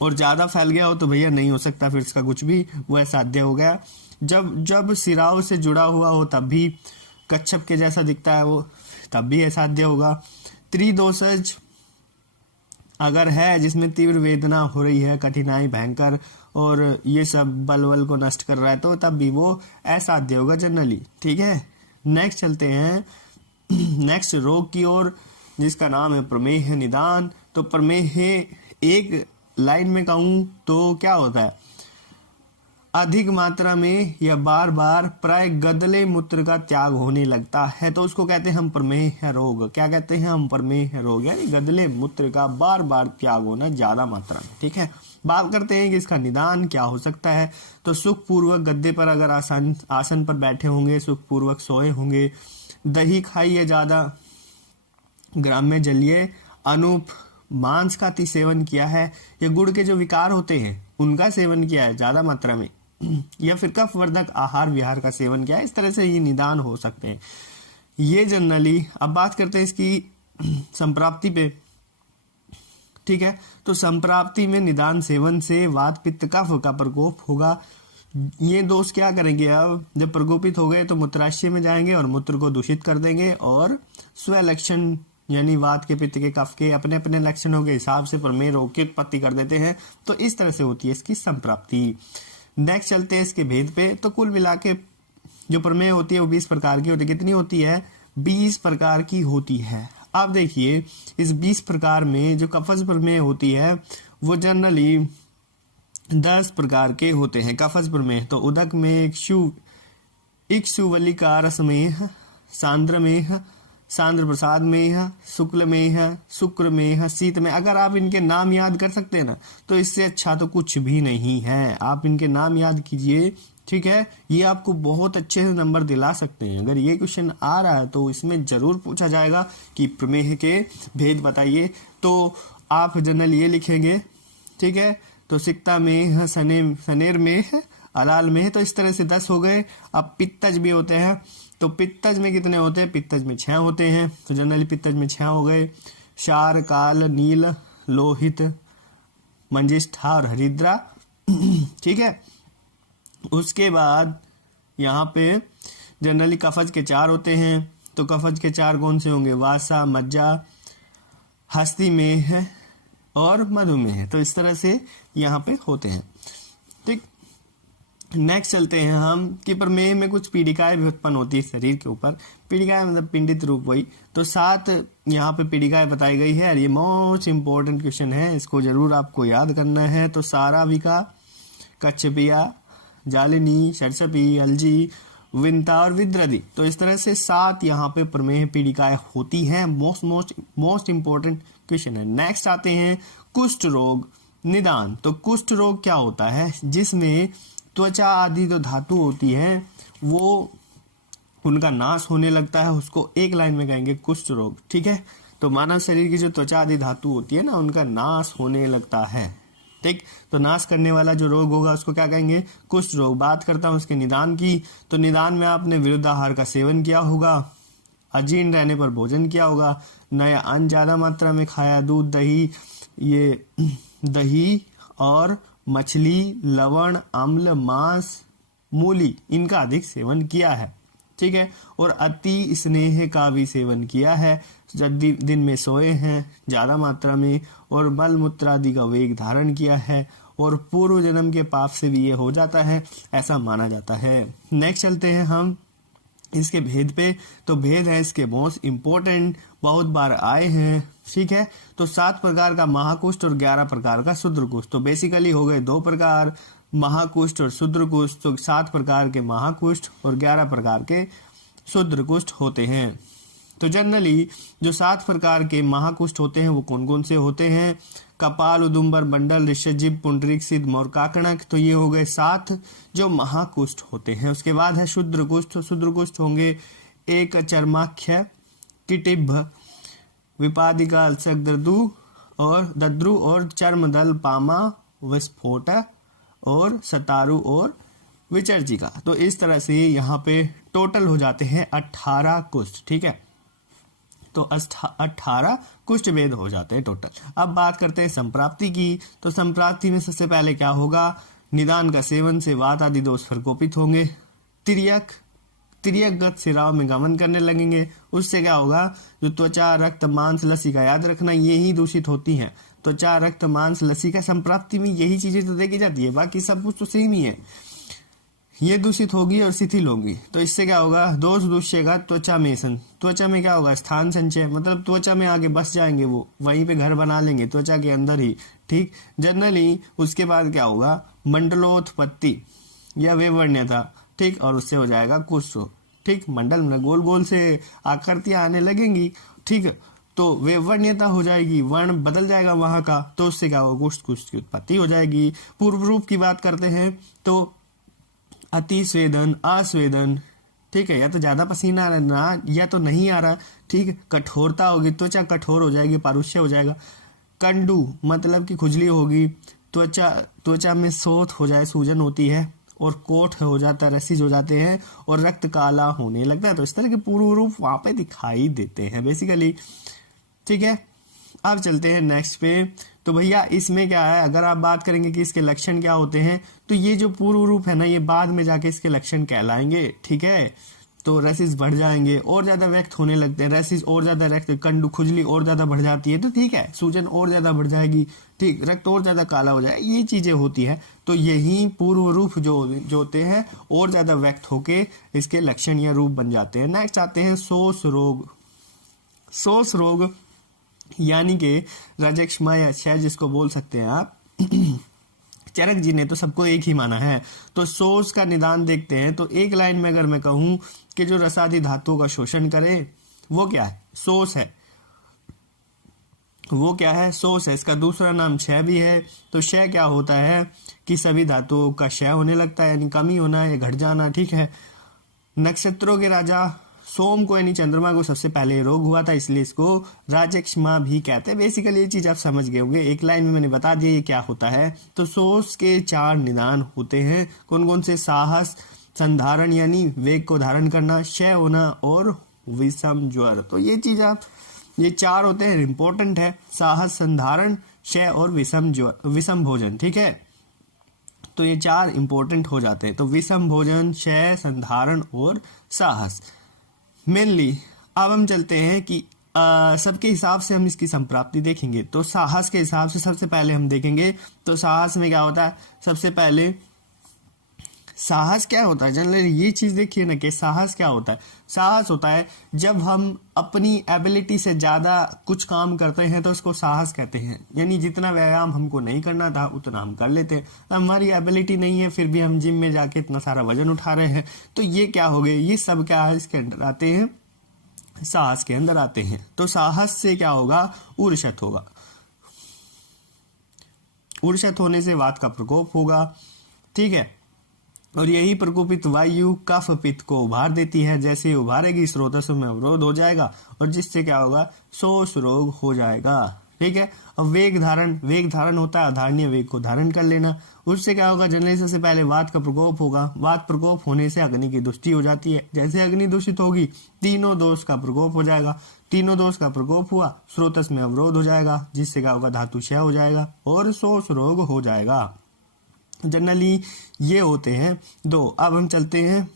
और ज्यादा फैल गया हो तो भैया नहीं हो सकता, फिर इसका कुछ भी, वह साध्य हो गया। जब सिराओं से जुड़ा हुआ हो तब भी कच्छप के जैसा दिखता है वो, तब भी असाध्य होगा। त्रिदोषज अगर है, जिसमें तीव्र वेदना हो रही है, कठिनाई भयंकर, और ये सब बल को नष्ट कर रहा है, तो तब भी वो असाध्य होगा जनरली। ठीक है, नेक्स्ट चलते हैं नेक्स्ट रोग की ओर, जिसका नाम है प्रमेह निदान। तो प्रमेह एक लाइन में कहूं तो क्या होता है, अधिक मात्रा में या बार बार प्राय गदले मूत्र का त्याग होने लगता है, तो उसको कहते हैं हम प्रमेह रोग। क्या कहते हैं हम, प्रमेह रोग, यानी गदले मूत्र का बार बार त्याग होना ज्यादा मात्रा में। ठीक है, बात करते हैं कि इसका निदान क्या हो सकता है। तो सुखपूर्वक गद्दे पर अगर आसन पर बैठे होंगे, सुखपूर्वक सोए होंगे, दही खाइए ज्यादा, ग्राम्य जलिए, अनूप मांस का अति सेवन किया है, या गुड़ के जो विकार होते हैं उनका सेवन किया है ज्यादा मात्रा में, या फिर कफवर्धक आहार विहार का सेवन किया है, इस तरह से ये निदान हो सकते हैं ये जनरली। अब बात करते हैं इसकी संप्राप्ति पे। ठीक है, तो संप्राप्ति में निदान सेवन से वात, पित्त, कफ का प्रकोप होगा। ये दोष क्या करेंगे, अब जब प्रकोपित हो गए तो मूत्राशय में जाएंगे और मूत्र को दूषित कर देंगे, और स्वलक्षण यानी वात के, पित्त के, कफ के अपने अपने लक्षणों के हिसाब से प्रमेह रोग की उत्पत्ति कर देते हैं। तो इस तरह से होती है इसकी संप्राप्ति। नेक्स्ट चलते हैं इसके भेद पे। तो कुल मिला के जो प्रमेह होती है वो 20 प्रकार की होती है। कितनी होती है, 20 प्रकार की होती है। आप देखिए इस 20 प्रकार में जो कफज प्रमेह होती है वो जनरली 10 प्रकार के होते हैं। कफज प्रमेह तो उदक में, इक्षुवलिका रसमेह, सांद्र मेह, सांद्र प्रसाद में, शुक्ल में, शुक्र में, शीत में। अगर आप इनके नाम याद कर सकते हैं ना, तो इससे अच्छा तो कुछ भी नहीं है। आप इनके नाम याद कीजिए, ठीक है, ये आपको बहुत अच्छे से नंबर दिला सकते हैं। अगर ये क्वेश्चन आ रहा है तो इसमें जरूर पूछा जाएगा कि प्रमेह के भेद बताइए, तो आप जनरल ये लिखेंगे। ठीक है, तो सिक्ता में, सनेर में, अलाल में, तो इस तरह से 10 हो गए। अब पित्तज भी होते हैं, तो पित्तज में कितने होते हैं, पित्तज में 6 होते हैं, तो जनरली पित्तज में 6 हो गए। क्षार, काल, नील, लोहित, मंजिष्ठा और हरिद्रा। ठीक है, उसके बाद यहाँ पे जनरली कफज के 4 होते हैं। तो कफज के 4 कौन से होंगे, वासा, मज्जा, हस्ती में है और मधुमेह। तो इस तरह से यहाँ पे होते हैं। ठीक, नेक्स्ट चलते हैं हम कि प्रमेह में कुछ पीड़िकाएं भी उत्पन्न होती है शरीर के ऊपर। पीड़िकाएं मतलब पिंडित रूप वही। तो 7 यहाँ पे पीड़िकाएं बताई गई है और ये मोस्ट इंपॉर्टेंट क्वेश्चन है, इसको जरूर आपको याद करना है। तो साराविका, कच्छपिया, जालिनी, सरसपी, अलजी, विंता और विद्रदी। तो इस तरह से 7 यहाँ पे प्रमेह पीड़िकाएं होती हैं। मोस्ट इंपॉर्टेंट क्वेश्चन है। नेक्स्ट आते हैं कुष्ठ रोग निदान। तो कुष्ठ रोग क्या होता है, जिसमें त्वचा आदि जो धातु होती है वो उनका नाश होने लगता है, उसको एक लाइन में कहेंगे कुष्ठ रोग। ठीक है, तो मानव शरीर की जो त्वचा आदि धातु होती है ना, उनका नाश होने लगता है। ठीक, तो नाश करने वाला जो रोग होगा उसको क्या कहेंगे, कुष्ठ रोग। बात करता हूं उसके निदान की। तो निदान में आपने विरुद्ध आहार का सेवन किया होगा, अजीर्ण रहने पर भोजन किया होगा, नया अन्न ज्यादा मात्रा में खाया, दूध दही, ये दही और मछली, लवण, अम्ल, मांस, मूली इनका अधिक सेवन किया है, ठीक है। और अति स्नेह का भी सेवन किया है, जब दिन में सोए हैं ज्यादा मात्रा में, और मल मूत्र आदि का वेग धारण किया है, और पूर्व जन्म के पाप से भी ये हो जाता है, ऐसा माना जाता है। नेक्स्ट चलते हैं हम इसके भेद पे। तो भेद है इसके मोस्ट इम्पोर्टेंट, बहुत बार आए हैं, ठीक है। तो 7 प्रकार का महाकुष्ठ और 11 प्रकार का शूद्रकुष्ठ। तो बेसिकली हो गए 2 प्रकार, महाकुष्ठ और शूद्रकुष्ठ। तो 7 प्रकार के महाकुष्ठ और 11 प्रकार के शूद्रकुष्ठ होते हैं। तो जनरली जो 7 प्रकार के महाकुष्ठ होते हैं वो कौन कौन से होते हैं? कपाल, उदुम्बर, मंडल, ऋषजिह्व, पुंडरीक, सिद्ध और काकणक। तो ये हो गए 7 जो महाकुष्ठ होते हैं। उसके बाद है शूद्रकुष्ठ। शूद्रकुष्ठ होंगे एक चर्माख्य, किटिभ, विपादिका, अल्सक, दद्रु और चर्मदल, पामा, विस्फोट और सतारु और विचर्जिका। तो इस तरह से यहाँ पे टोटल हो जाते हैं 18 कुष्ठ, ठीक है। तो 18 कुष्ठ भेद हो जाते हैं टोटल। अब बात करते हैं संप्राप्ति की। तो संप्राप्ति में सबसे पहले क्या होगा? निदान का सेवन से वात आदि दोष प्रकोपित होंगे, तिर्यकगत सिराओं में गमन करने लगेंगे। उससे क्या होगा? जो त्वचा, रक्त, मांस, लसिका, याद रखना ये ही दूषित होती हैं। त्वचा, रक्त, मांस, लसिका, संप्राप्ति में यही चीजें तो देखी जाती है, बाकी सब कुछ तो सेम ही है। ये दूषित होगी और शिथिल होगी। तो इससे क्या होगा? दोष दूषिएगा त्वचा में त्वचा में क्या होगा? स्थान संचय, मतलब त्वचा में आगे बस जाएंगे, वो वहीं पे घर बना लेंगे त्वचा के अंदर ही, ठीक। जनरली उसके बाद क्या होगा? मंडलोत्पत्ति या वेवर्ण्यता, ठीक, और उससे हो जाएगा कुष्ठ, ठीक। मंडल में गोल गोल से आकृतियां आने लगेंगी, ठीक। तो वेवर्ण्यता हो जाएगी, वर्ण बदल जाएगा वहां का, तो उससे क्या होगा? कुष्ठ की उत्पत्ति हो जाएगी। पूर्व रूप की बात करते हैं तो अति स्वेदन, अस्वेदन, ठीक है, या तो ज्यादा पसीना आ रहा है या तो नहीं आ रहा, ठीक। कठोरता होगी, त्वचा कठोर हो जाएगी, पारुष्य हो जाएगा। कंडू मतलब कि खुजली होगी, त्वचा में सोथ हो जाए, सूजन होती है, और कोठ हो जाता है, रसीज हो जाते हैं, और रक्त काला होने लगता है। तो इस तरह के पूर्व रूप वहां पे दिखाई देते हैं बेसिकली, ठीक है। अब चलते हैं नेक्स्ट पे। तो भैया इसमें क्या है, अगर आप बात करेंगे कि इसके लक्षण क्या होते हैं, तो ये जो पूर्व रूप है ना, ये बाद में जाके इसके लक्षण कहलाएंगे, ठीक है। तो रेसिस बढ़ जाएंगे और ज्यादा व्यक्त होने लगते हैं, रेसिस और ज्यादा रक्त, कंडू, खुजली और ज्यादा बढ़ जाती है, तो ठीक है, सूजन और ज्यादा बढ़ जाएगी, ठीक, रक्त और ज्यादा काला हो जाए, ये चीजें होती है। तो यही पूर्व रूप जो होते हैं और ज्यादा व्यक्त होके इसके लक्षण या रूप बन जाते हैं। नेक्स्ट आते हैं शोष रोग। शोष रोग यानी कि राजक्षमा या क्षय जिसको बोल सकते हैं आप। चरक जी ने तो सबको एक ही माना है। तो शोष का निदान देखते हैं। तो एक लाइन में अगर मैं कहूं कि जो रसादी धातुओं का शोषण करे वो क्या है? शोष है। वो क्या है? शोष है। इसका दूसरा नाम क्षय भी है। तो क्षय क्या होता है कि सभी धातुओं का क्षय होने लगता है, यानी कमी होना या घट जाना, ठीक है। नक्षत्रों के राजा सोम को यानी चंद्रमा को सबसे पहले रोग हुआ था, इसलिए इसको राजक्षमा भी कहते हैं। बेसिकली ये चीज आप समझ गए होंगे, एक लाइन में मैंने बता दिया ये क्या होता है। तो शोष के 4 निदान होते हैं। कौन कौन से? साहस, संधारण यानी वेग को धारण करना, क्षय होना और विषम ज्वर। तो ये चीज आप, ये 4 होते हैं, इंपॉर्टेंट है। साहस, संधारण, क्षय और विषम ज्वर, विषम भोजन, ठीक है। तो ये 4 इंपॉर्टेंट हो जाते हैं। तो विषम भोजन, क्षय, संधारण और साहस मेनली। अब हम चलते हैं कि सबके हिसाब से हम इसकी संप्राप्ति देखेंगे। तो साहस के हिसाब से सबसे पहले हम देखेंगे। तो साहस में क्या होता है? सबसे पहले साहस क्या होता है? जनरली ये चीज देखिए ना कि साहस क्या होता है। साहस होता है जब हम अपनी एबिलिटी से ज्यादा कुछ काम करते हैं तो उसको साहस कहते हैं। यानी जितना व्यायाम हमको नहीं करना था उतना हम कर लेते हैं। हमारी एबिलिटी नहीं है फिर भी हम जिम में जाके इतना सारा वजन उठा रहे हैं, तो ये क्या हो गए? ये सब क्या है? इसके अंदर आते हैं, साहस के अंदर आते हैं। तो साहस से क्या होगा? ऊर्षत होगा। ऊर्षत होने से वात का प्रकोप होगा, ठीक है। और यही प्रकोपित वायु कफ पित्त को उभार देती है। जैसे ही उभारेगी स्रोतस्व में अवरोध हो जाएगा और जिससे क्या होगा? शोष रोग हो जाएगा, ठीक है। अब वेग धारण होता है आधारणीय वेग को धारण कर लेना। उससे क्या होगा, जनरली सबसे पहले वात का प्रकोप होगा। वात प्रकोप होने से अग्नि की दुष्टि हो जाती है। जैसे अग्नि दूषित होगी, तीनों दोष का प्रकोप हो जाएगा। तीनों दोष का प्रकोप हुआ, स्रोतस में अवरोध हो जाएगा, जिससे क्या होगा, धातु क्षय हो जाएगा और शोष रोग हो जाएगा। जनरली ये होते हैं दो। अब हम चलते हैं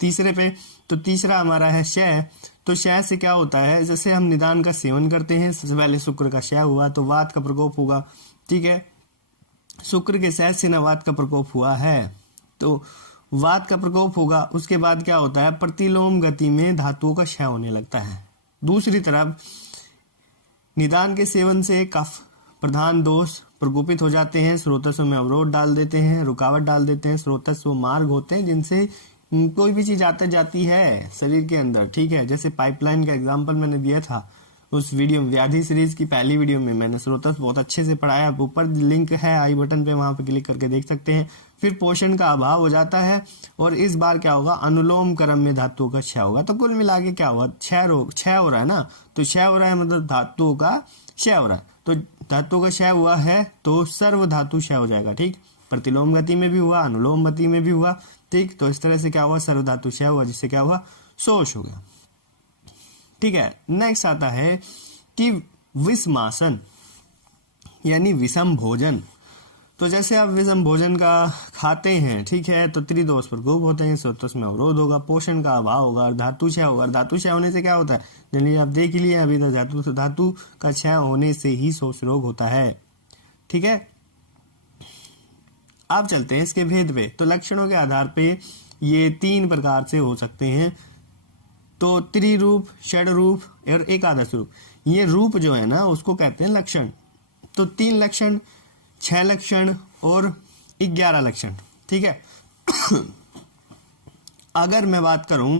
तीसरे पे। तो तीसरा हमारा है क्षय। तो क्षय से क्या होता है, जैसे हम निदान का सेवन करते हैं, सबसे पहले शुक्र का क्षय हुआ तो वात का प्रकोप होगा। ठीक है, शुक्र के क्षय से न वात का प्रकोप हुआ है तो वात का प्रकोप होगा। उसके बाद क्या होता है, प्रतिलोम गति में धातुओं का क्षय होने लगता है। दूसरी तरफ निदान के सेवन से कफ प्रधान दोष प्रकोपित हो जाते हैं, स्रोतस्व में अवरोध डाल देते हैं, रुकावट डाल देते हैं। स्रोतस्व मार्ग होते हैं जिनसे कोई भी चीज आती जाती है शरीर के अंदर। ठीक है, जैसे पाइपलाइन का एग्जांपल मैंने दिया था उस वीडियो में, व्याधि सीरीज की पहली वीडियो में मैंने स्रोतस्व बहुत अच्छे से पढ़ाया। ऊपर लिंक है आई बटन पे, वहां पे क्लिक करके देख सकते हैं। फिर पोषण का अभाव हो जाता है और इस बार क्या होगा, अनुलोम क्रम में धातुओं का क्षय होगा। तो कुल मिला के क्या हुआ, क्षय हो रहा है ना। तो क्षय हो रहा है मतलब धातुओं का क्षय हो रहा है। तो धातु का क्षय हुआ है तो सर्व धातु क्षय हो जाएगा। ठीक, प्रतिलोम गति में भी हुआ, अनुलोम गति में भी हुआ। ठीक, तो इस तरह से क्या हुआ, सर्व धातु क्षय हुआ, जिससे क्या हुआ, शोष हो गया। ठीक है, नेक्स्ट आता है कि विषमासन यानी विषम भोजन। तो जैसे आप विषम भोजन का खाते हैं, ठीक है, तो त्रिदोष प्रकोप होते हैं, स्रोतस्व में अवरोध होगा, पोषण का अभाव होगा, धातु क्षय होगा। धातु क्षय होने से क्या होता है, जल्दी आप देख लिए अभी तक, धातु का क्षय होने से ही शोष रोग होता है। ठीक है, अब चलते हैं इसके भेद पे। तो लक्षणों के आधार पे ये 3 प्रकार से हो सकते हैं। तो त्रिरूप, षड रूप और एकादश रूप। ये रूप जो है ना उसको कहते हैं लक्षण। तो 3 लक्षण, 6 लक्षण और 11 लक्षण। ठीक है, अगर मैं बात करूं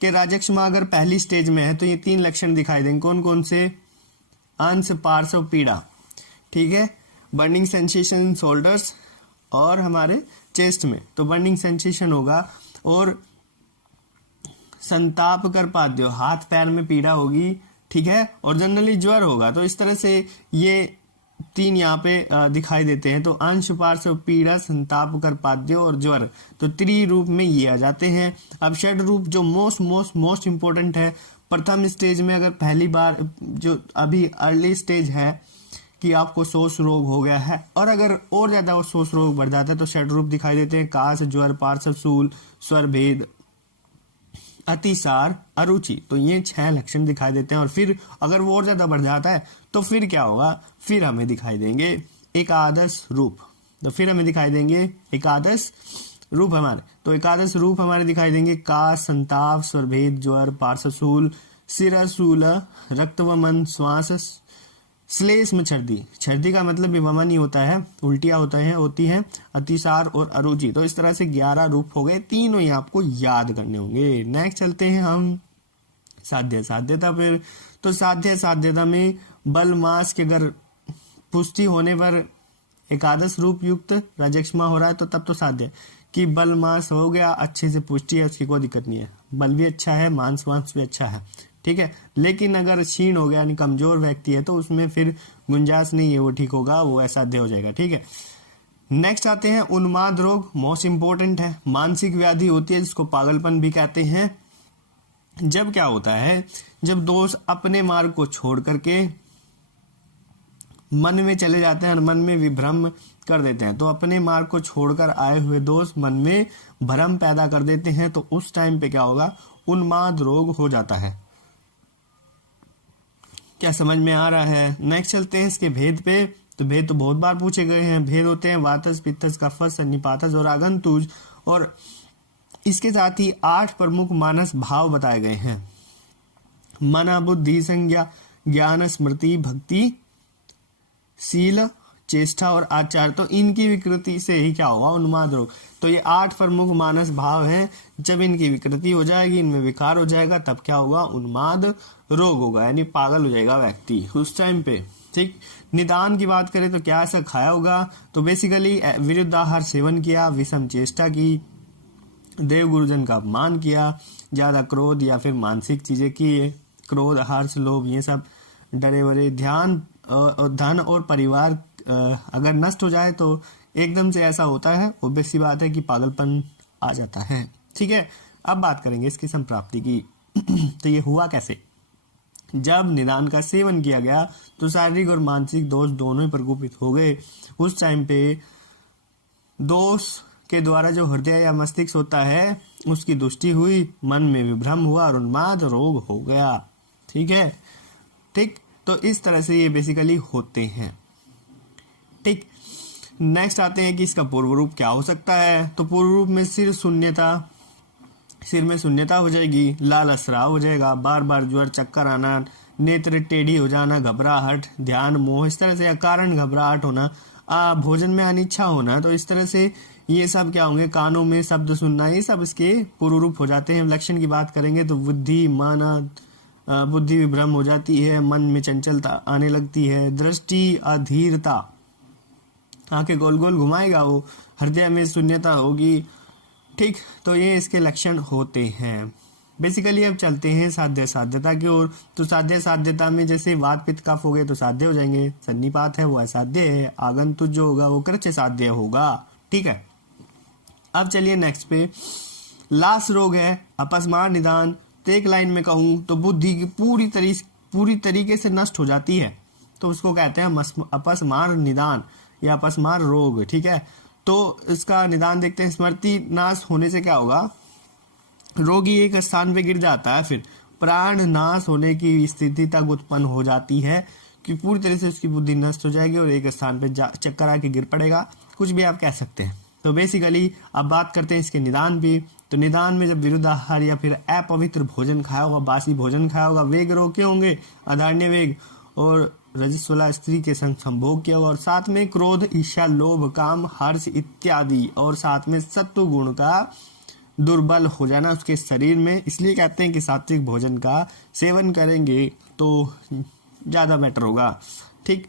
कि राजक्षमा अगर पहली स्टेज में है तो ये 3 लक्षण दिखाई देंगे। कौन कौन से, अंश, पार्श्व, पीड़ा। ठीक है, बर्निंग सेंसेशन इन शोल्डर्स और हमारे चेस्ट में, तो बर्निंग सेंसेशन होगा और संताप कर पाद्यो, हाथ पैर में पीड़ा होगी। ठीक है, और जनरली ज्वर होगा। तो इस तरह से ये 3 यहाँ पे दिखाई देते हैं। तो अंश, पार्श्व, पीड़ा, संताप कर पाद्यो और ज्वर, तो त्रिरूप में ये आ जाते हैं। अब षड रूप जो मोस्ट इंपोर्टेंट है, प्रथम स्टेज में अगर पहली बार जो अभी अर्ली स्टेज है कि आपको शोष रोग हो गया है और अगर और ज्यादा शोष रोग बढ़ जाता है तो षड रूप दिखाई देते हैं, काश, ज्वर, पार्श्व शूल, स्वर भेद, अतिसार, अरुचि। तो ये 6 लक्षण दिखाई देते हैं। और फिर अगर वो और ज्यादा बढ़ जाता है तो फिर क्या होगा, फिर हमें दिखाई देंगे एकादश रूप। तो फिर हमें दिखाई देंगे एकादश रूप हमारे। तो एकादश रूप हमारे दिखाई देंगे काश, संताप, स्वरभेद, ज्वर, पार्श्वशूल, शिरशूल, रक्तवमन, श्वास, श्लेष में छर्दी का मतलब विवमन ही होता है, उल्टियां होती हैं, अतिसार और अरुचि। तो इस तरह से 11 रूप हो गए, तीनों ही आपको याद करने होंगे। नेक्स्ट चलते हैं हम साध्यता फिर। तो साध्यता में बल मास की अगर पुष्टि होने पर एकादश रूप युक्त राजक्षमा हो रहा है तो तब तो साध्य कि बल मास हो गया, अच्छे से पुष्टि है, उसकी कोई दिक्कत नहीं है, बल भी अच्छा है, मांस भी अच्छा है। ठीक है, लेकिन अगर क्षीण हो गया यानी कमजोर व्यक्ति है तो उसमें फिर गुंजाइश नहीं है, वो ठीक होगा, वो असाध्य हो जाएगा। ठीक है, नेक्स्ट आते हैं उन्माद रोग। मोस्ट इंपोर्टेंट है, मानसिक व्याधि होती है जिसको पागलपन भी कहते हैं। जब क्या होता है, जब दोस्त अपने मार्ग को छोड़ करके मन में चले जाते हैं और मन में विभ्रम कर देते हैं। तो अपने मार्ग को छोड़कर आए हुए दोस्त मन में भ्रम पैदा कर देते हैं, तो उस टाइम पे क्या होगा, उन्माद रोग हो जाता है। क्या समझ में आ रहा है? नेक्स्ट चलते हैं इसके भेद पे। तो भेद तो बहुत बार पूछे गए हैं। भेद होते हैं वातस, पित्तस, कफस, सन्निपातस और आगंतुज। और इसके साथ ही 8 प्रमुख मानस भाव बताए गए हैं। मना, बुद्धि, संज्ञा, ज्ञान, स्मृति, भक्ति, शील, चेष्टा और आचार। तो इनकी विकृति से ही क्या होगा, उन्माद रोग। तो ये 8 प्रमुख मानस भाव हैं। जब इनकी विकृति हो जाएगी, इनमें विकार हो जाएगा, तब क्या होगा, उन्माद रोग होगा, यानी पागल हो जाएगा व्यक्ति उस टाइम पे। ठीक, निदान की बात करें तो क्या ऐसा खाया होगा, तो बेसिकली विरुद्धाहार सेवन किया, विषम चेष्टा की, देव गुरुजन का अपमान किया, ज्यादा क्रोध या फिर मानसिक चीजें की, क्रोध, हर्ष, लोभ, ये सब डरे वरे धन और परिवार अगर नष्ट हो जाए तो एकदम से ऐसा होता है, ऑब्वियस सी बात है कि पागलपन आ जाता है। ठीक है, अब बात करेंगे इसकी संप्राप्ति की। तो ये हुआ कैसे? जब निदान का सेवन किया गया तो शारीरिक और मानसिक दोष दोनों ही प्रकोपित हो गए। उस टाइम पे दोष के द्वारा जो हृदय या मस्तिष्क होता है उसकी दुष्टि हुई, मन में विभ्रम हुआ और उन्माद रोग हो गया। ठीक है, ठीक, तो इस तरह से ये बेसिकली होते हैं। ठीक, नेक्स्ट आते हैं कि इसका पूर्व रूप क्या हो सकता है। तो पूर्व रूप में सिर में शून्यता हो जाएगी, लाल स्राव हो जाएगा, बार बार ज्वर, चक्कर आना, नेत्र टेढ़ी हो जाना, घबराहट, ध्यान मोह, इस तरह से कारण घबराहट होना, भोजन में अनिच्छा होना। तो इस तरह से ये सब क्या होंगे? कानों में शब्द सुनना, ये सब इसके पूर्व रूप हो जाते हैं। लक्षण की बात करेंगे तो बुद्धि विभ्रम हो जाती है, मन में चंचलता आने लगती है, दृष्टि अधीरता, आंखें गोल गोल घुमाएगा वो, हृदय में शून्यता होगी। ठीक, तो ये इसके लक्षण होते हैं। बेसिकली अब चलते हैं साध्य साध्यता की ओर। तो साध्य साध्यता में जैसे वात पित्त कफ हो गए तो साध्य हो जाएंगे, सन्निपात है वो असाध्य है, आगंतुक जो होगा वो कृच्छ साध्य होगा। ठीक है, अब चलिए नेक्स्ट पे, लाश रोग है, अपस्मार निदान। तो एक लाइन में कहूं तो बुद्धि की पूरी तरीके से नष्ट हो जाती है, तो उसको कहते हैं अपस्मार निदान या अपस्मार रोग। ठीक है, तो इसका निदान देखते हैं। स्मृति नाश होने से क्या होगा? रोगी एक स्थान पे गिर जाता है, फिर प्राण नाश होने की स्थिति तक उत्पन्न हो जाती है कि पूरी तरह से उसकी बुद्धि नष्ट हो जाएगी और एक स्थान पे चक्कर आके गिर पड़ेगा, कुछ भी आप कह सकते हैं। तो बेसिकली अब बात करते हैं इसके निदान भी। तो निदान में जब विरुद्ध आहार या फिर अपवित्र भोजन खाया होगा, बासी भोजन खाया होगा, वेग रोग के होंगे, अधारण्य वेग और रजस्वला स्त्री के संग संभोग किया होगा, और साथ में क्रोध, ईर्ष्या, लोभ, काम, हर्ष इत्यादि, और साथ में सत्व गुण का दुर्बल हो जाना उसके शरीर में। इसलिए कहते हैं कि सात्विक भोजन का सेवन करेंगे तो ज्यादा बेटर होगा। ठीक,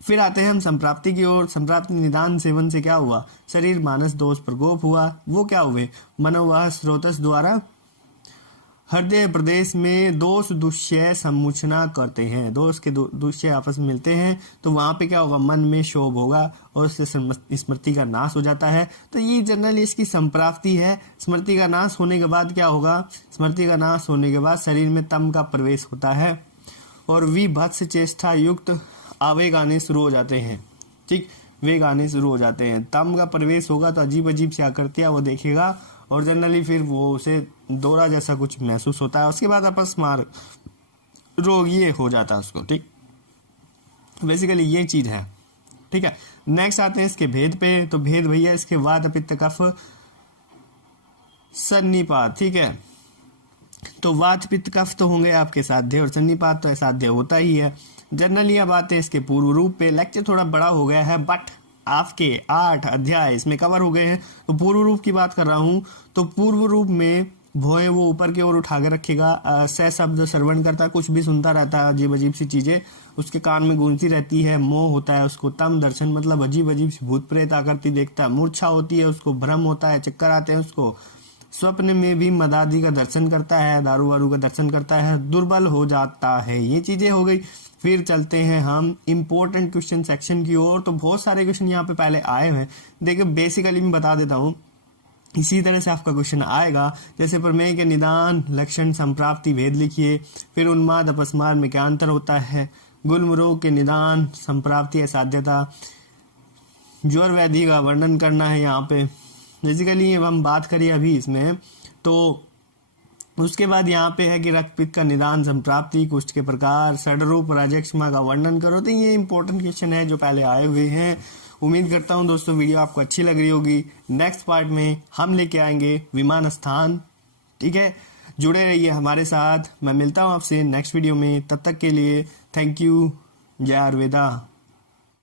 फिर आते हैं हम संप्राप्ति की ओर। संप्राप्ति निदान सेवन से क्या हुआ? शरीर मानस दोष प्रकोप हुआ। वो क्या हुए? मनोवाह स्रोतस द्वारा हृदय प्रदेश में दोष दुष्य सम्मुचना करते हैं, दोष के दुष्य आपस में मिलते हैं, तो वहां पे क्या होगा? मन में शोभ होगा और उससे स्मृति का नाश हो जाता है। तो ये जनरली इसकी संप्राप्ति है। स्मृति का नाश होने के बाद क्या होगा? स्मृति का नाश होने के बाद शरीर में तम का प्रवेश होता है और विभत्स चेष्टा युक्त आवेग आने शुरू हो जाते हैं। ठीक, वेग आने शुरू हो जाते हैं। तम का प्रवेश होगा तो अजीब अजीब सी आकृतियां वो देखेगा और जनरली फिर वो उसे दौरा जैसा कुछ महसूस होता है। उसके बाद अपस्मार रोग ये हो जाता है उसको। ठीक, बेसिकली ये चीज है। ठीक है, नेक्स्ट आते हैं इसके भेद पे। तो भेद भैया इसके वात पित्त कफ सन्निपात। ठीक है, तो वात पित्त कफ तो होंगे आपके साध्य और सन्निपात तो असाध्य होता ही है। जनरली अब आते हैं इसके पूर्व रूप पे। लेक्चर थोड़ा बड़ा हो गया है बट आपके 8 अध्याय इसमें कवर हो गए हैं। तो पूर्व रूप की बात कर रहा हूं तो पूर्व रूप में भोए वो ऊपर की ओर उठा कर रखेगा, स शब्द श्रवण करता, कुछ भी सुनता रहता है, अजीब अजीब सी चीजें उसके कान में गूंजती रहती है। मोह होता है उसको, तम दर्शन मतलब अजीब अजीब सी भूत प्रेत आकृति देखता है। मूर्छा होती है उसको, भ्रम होता है, चक्कर आते हैं उसको। स्वप्न में भी मदादी का दर्शन करता है, दारू वारू का दर्शन करता है, दुर्बल हो जाता है। ये चीजें हो गई। फिर चलते हैं हम इम्पोर्टेंट क्वेश्चन सेक्शन की ओर। तो बहुत सारे क्वेश्चन यहाँ पे पहले आए हैं। देखिए बेसिकली मैं बता देता हूँ, इसी तरह से आपका क्वेश्चन आएगा। जैसे प्रमेय के निदान, लक्षण, संप्राप्ति, भेद लिखिए। फिर उन्माद अपस्मार में क्या अंतर होता है, गुल्म रोग के निदान, संप्राप्ति, असाध्यता, ज्वर व्याधि का वर्णन करना है यहाँ पे। बेसिकली हम बात करिए अभी इसमें तो उसके बाद यहाँ पे है कि रक्त पित्त का निदान, संप्राप्ति, कुष्ठ के प्रकार, षडरूप, राजक्षमा का वर्णन करो। तो ये इंपॉर्टेंट क्वेश्चन है जो पहले आए हुए हैं। उम्मीद करता हूँ दोस्तों वीडियो आपको अच्छी लग रही होगी। नेक्स्ट पार्ट में हम लेके आएंगे विमान स्थान। ठीक है, जुड़े रहिए हमारे साथ। मैं मिलता हूँ आपसे नेक्स्ट वीडियो में, तब तक के लिए थैंक यू। जय आयुर्वेदा।